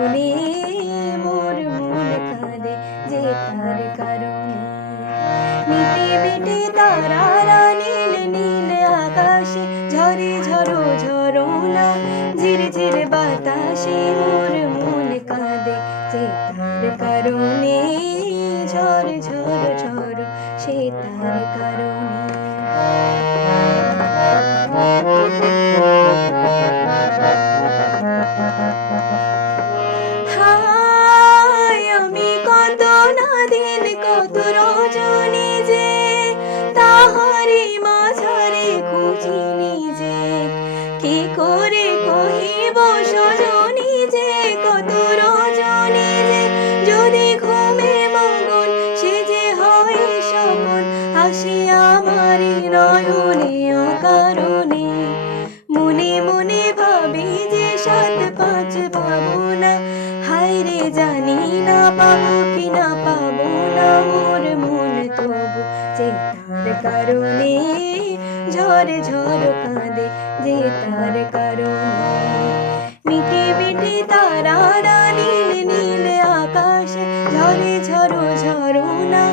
কারণে মোর মন কাঁদে যে তার কারণে। মিটি মিটি তারারা নীল নীল আকাশে ঝরে ঝরো ঝরনা ঝির ঝির বাতাসে মোর মন কাঁদে যে তার কারণে। ঝর ঝর ঝর সে তার কারণে। হায় আমি কত না দিন কত রজনী যে তাহারি মাঝারে খুঁজিনি যে। কি করে কহিব সজনী যে কত রজনী যে যদি ঘুমে মগন সে যে হয় স্বপন হাসি আমারি নয়নে অকারণে। মনে মনে ভাবি যে সাত পাঁচ পাবো না, হায় রে জানি না পাবো কি না পাবো না মোর মন তবু যে তার কারণে। ঝরে ঝর কাঁদে যে তার কারণে। মিটি মিটি তারারা নীল নীল আকাশে ঝরে ঝরো ঝরনা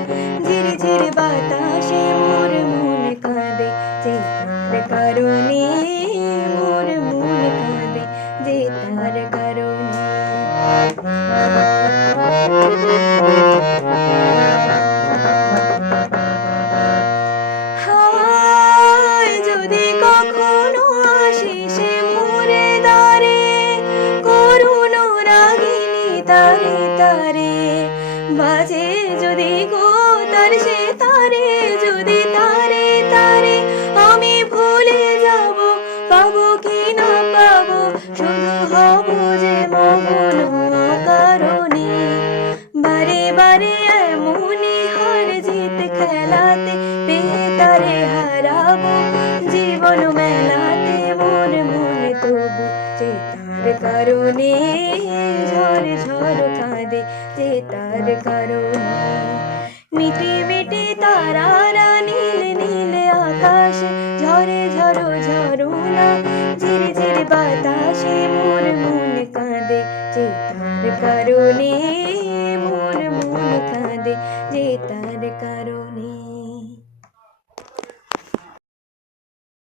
ঝির ঝির বাতাসে মোর মন কাঁদে যে তার কারণে। মোর মন কাঁদে যে তার কারণে। হায় যদি কখনো আসে সে মোরে দ্বারে করুণ রাগিনী তারে তারে বাজে যদি গো তার সে তারে যদি তারে তারে আমি ভুলে যাব পাবো কি না পাবো শুধু হব যে মগন অকারণে। বারে বারে এমনই হার জিত খেলাতে পেয়ে তারে হারাবো জীবন মেলাতে মোর মন তবু যে তার কারণে। ঝর ঝর কাঁদে যে তার কারণে। মিটি মিটি তারারা নীল নীল আকাশে ঝরে ঝরো ঝরনা ঝির ঝির বাতাসে মোর মন কাঁদে যে তার কারণে। মোর মন কাঁদে যে তার কারণে।